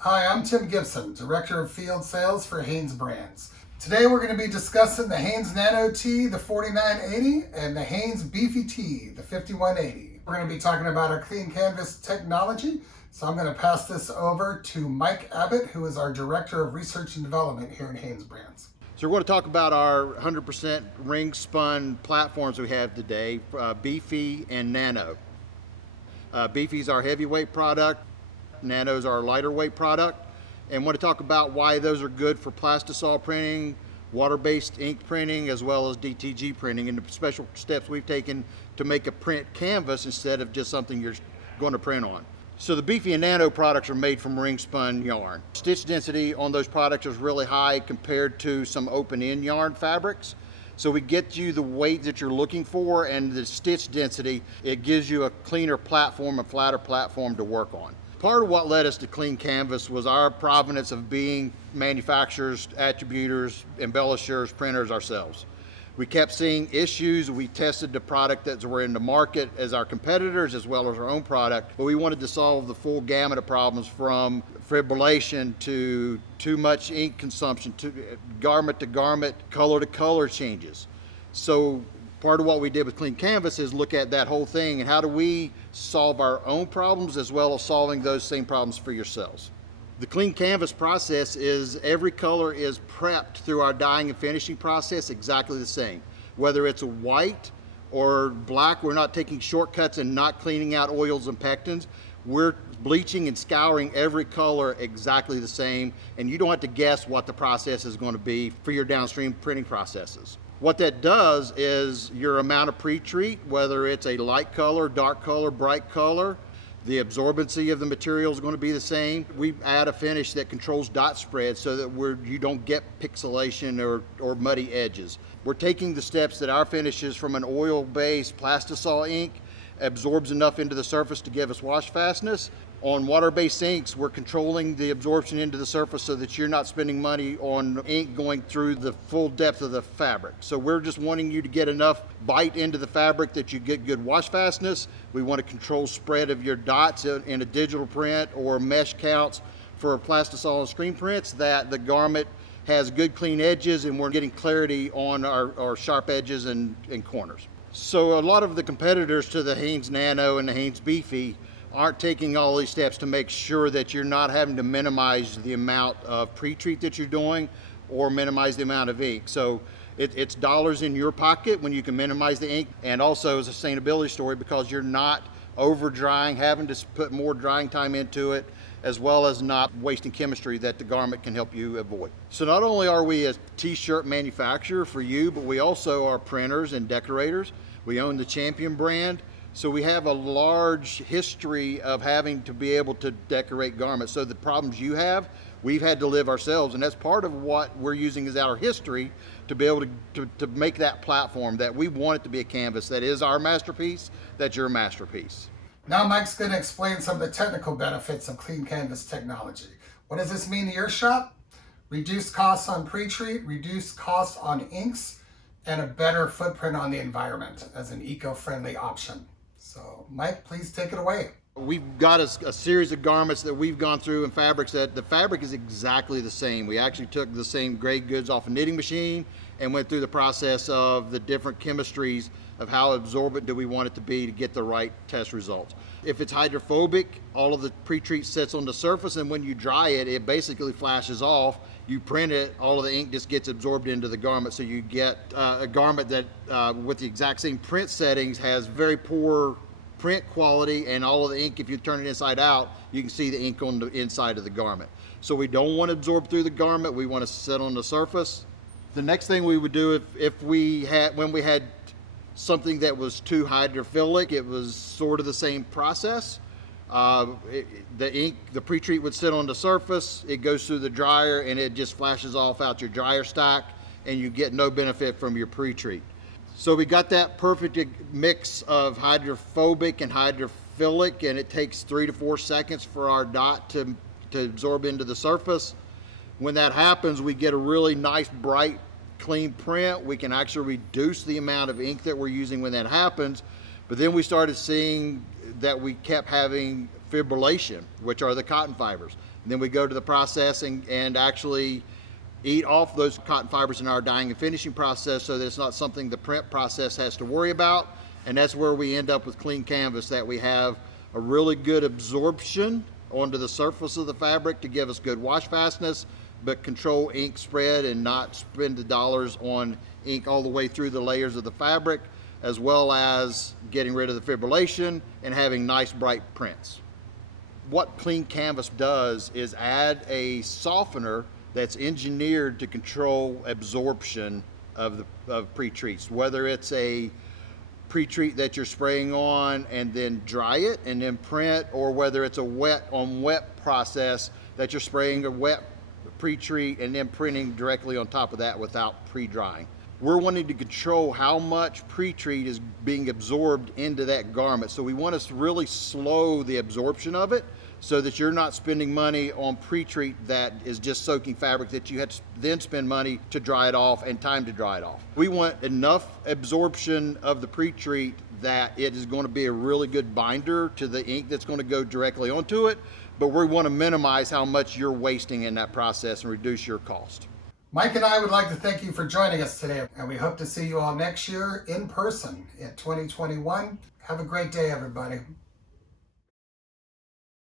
Hi, I'm Tim Gibson, Director of Field Sales for Hanes Brands. Today we're going to be discussing the Hanes Nano-T, the 4980, and the Hanes Beefy-T, the 5180. We're going to be talking about our Clean Canvas technology, so I'm going to pass this over to Mike Abbott, who is our Director of Research and Development here at Hanes Brands. So we're going to talk about our 100% ring spun platforms we have today, Beefy and Nano. Beefy is our heavyweight product, Nano is our lighter weight product, and want to talk about why those are good for plastisol printing, water-based ink printing, as well as DTG printing, and the special steps we've taken to make a print canvas instead of just something you're going to print on. So the Beefy and Nano products are made from ring spun yarn. Stitch density on those products is really high compared to some open-end yarn fabrics. So we get you the weight that you're looking for, and the stitch density, it gives you a cleaner platform, a flatter platform to work on. Part of what led us to Clean Canvas was our provenance of being manufacturers, attributors, embellishers, printers ourselves. We kept seeing issues. We tested the product that were in the market as our competitors as well as our own product, but we wanted to solve the full gamut of problems from fibrillation to too much ink consumption, to garment, color to color changes. So part of what we did with Clean Canvas is look at that whole thing and how do we solve our own problems as well as solving those same problems for yourselves. The Clean Canvas process is every color is prepped through our dyeing and finishing process exactly the same. Whether it's a white or black, we're not taking shortcuts and not cleaning out oils and pectins. We're bleaching and scouring every color exactly the same, and you don't have to guess what the process is going to be for your downstream printing processes. What that does is your amount of pre-treat, whether it's a light color, dark color, bright color, the absorbency of the material is going to be the same. We add a finish that controls dot spread so that you don't get pixelation or muddy edges. We're taking the steps that our finishes from an oil-based plastisol ink absorbs enough into the surface to give us wash fastness. On water-based inks, we're controlling the absorption into the surface so that you're not spending money on ink going through the full depth of the fabric. So we're just wanting you to get enough bite into the fabric that you get good wash fastness. We want to control spread of your dots in a digital print or mesh counts for plastisol and screen prints, that the garment has good clean edges and we're getting clarity on our sharp edges and corners. So a lot of the competitors to the Hanes Nano and the Hanes Beefy aren't taking all these steps to make sure that you're not having to minimize the amount of pre-treat that you're doing or minimize the amount of ink. So it's dollars in your pocket when you can minimize the ink, and also a sustainability story because you're not over drying, having to put more drying time into it, as well as not wasting chemistry that the garment can help you avoid. So not only are we a t-shirt manufacturer for you, but we also are printers and decorators. We own the Champion brand. So we have a large history of having to be able to decorate garments. So the problems you have, we've had to live ourselves, and that's part of what we're using as our history to be able to make that platform that we want it to be a canvas that is our masterpiece, that's your masterpiece. Now Mike's going to explain some of the technical benefits of Clean Canvas technology. What does this mean to your shop? Reduced costs on pre-treat, reduced costs on inks, and a better footprint on the environment as an eco-friendly option. So Mike, please take it away. We've got a series of garments that we've gone through and fabrics that the fabric is exactly the same. We actually took the same grade goods off a knitting machine and went through the process of the different chemistries of how absorbent do we want it to be to get the right test results. If it's hydrophobic, all of the pre-treat sits on the surface, and when you dry it, it basically flashes off. You print it, all of the ink just gets absorbed into the garment, so you get a garment that with the exact same print settings has very poor print quality, and all of the ink, if you turn it inside out, you can see the ink on the inside of the garment. So we don't want to absorb through the garment, we want to sit on the surface. The next thing we would do when we had something that was too hydrophilic, it was sort of the same process. The pre-treat would sit on the surface, it goes through the dryer, and it just flashes off out your dryer stack, and you get no benefit from your pre-treat. So we got that perfect mix of hydrophobic and hydrophilic, and it takes 3 to 4 seconds for our dot to absorb into the surface. When that happens, we get a really nice, bright, clean print. We can actually reduce the amount of ink that we're using when that happens. But then we started seeing that we kept having fibrillation, which are the cotton fibers. Then we go to the processing and actually eat off those cotton fibers in our dyeing and finishing process so that it's not something the print process has to worry about. And that's where we end up with clean canvas, that we have a really good absorption onto the surface of the fabric to give us good wash fastness, but control ink spread and not spend the dollars on ink all the way through the layers of the fabric, as well as getting rid of the fibrillation and having nice bright prints. What clean canvas does is add a softener that's engineered to control absorption of pre-treats, whether it's a pre-treat that you're spraying on and then dry it and then print, or whether it's a wet on wet process that you're spraying a wet pre-treat and then printing directly on top of that without pre-drying. We're wanting to control how much pre-treat is being absorbed into that garment. So we want to really slow the absorption of it so that you're not spending money on pre-treat that is just soaking fabric that you had to then spend money to dry it off and time to dry it off. We want enough absorption of the pre-treat that it is going to be a really good binder to the ink that's going to go directly onto it, but we want to minimize how much you're wasting in that process and reduce your cost. Mike and I would like to thank you for joining us today, and we hope to see you all next year in person in 2021. Have a great day, everybody.